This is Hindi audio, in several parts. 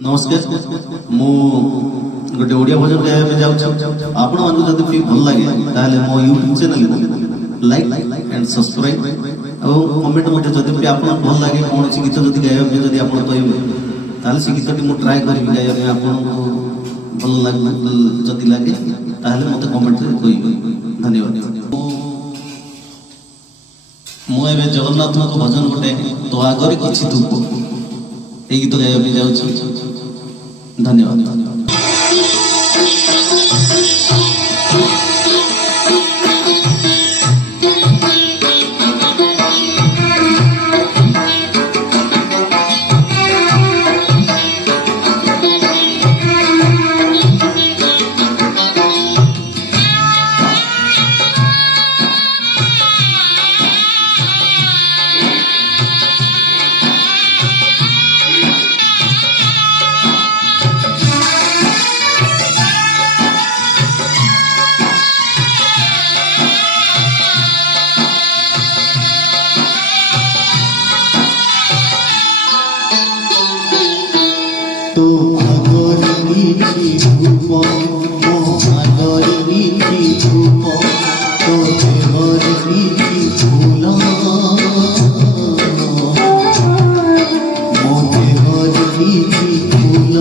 नमस्कार मु गोटे ओडिया भजन गाइबा जाऊँ आपण मानक जदि भल लगे ताहले मो YouTube channel like and subscribe और कमेंट मते जदि आपण भल लगे कौन सी गीत जदि गाइबा जदि आपण कहबे ताहले से गीतटी मु ट्राई करबी गाइबा आपण भल लगे जदि लगे ताहले मते कमेंट रे कहबे। धन्यवाद। मु एबे जगन्नाथ को भजन गोटे तो आगरे किछि दुख এই গীত গাইবা যাচ্ছি। ধন্যবাদ। तो आगर नीची धूप मो आगर नीची धूप तो देवर नीची फूल मो देवर नीची फूल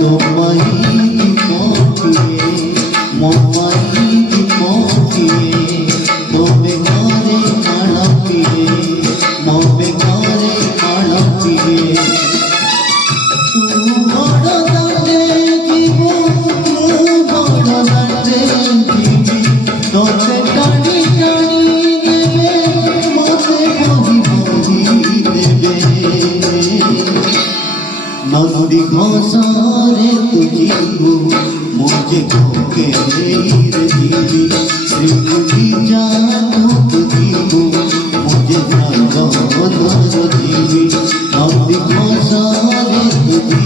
तो माई मोतिए मो माई मोतिए तो बेगारे खाना पिए मो बेगारे नंदी घोषारे तुझी मुझे खोके रे जीवी श्रीमुखी जानो तुझी मुझे जानो जीवी नंदी घोषारे तुझी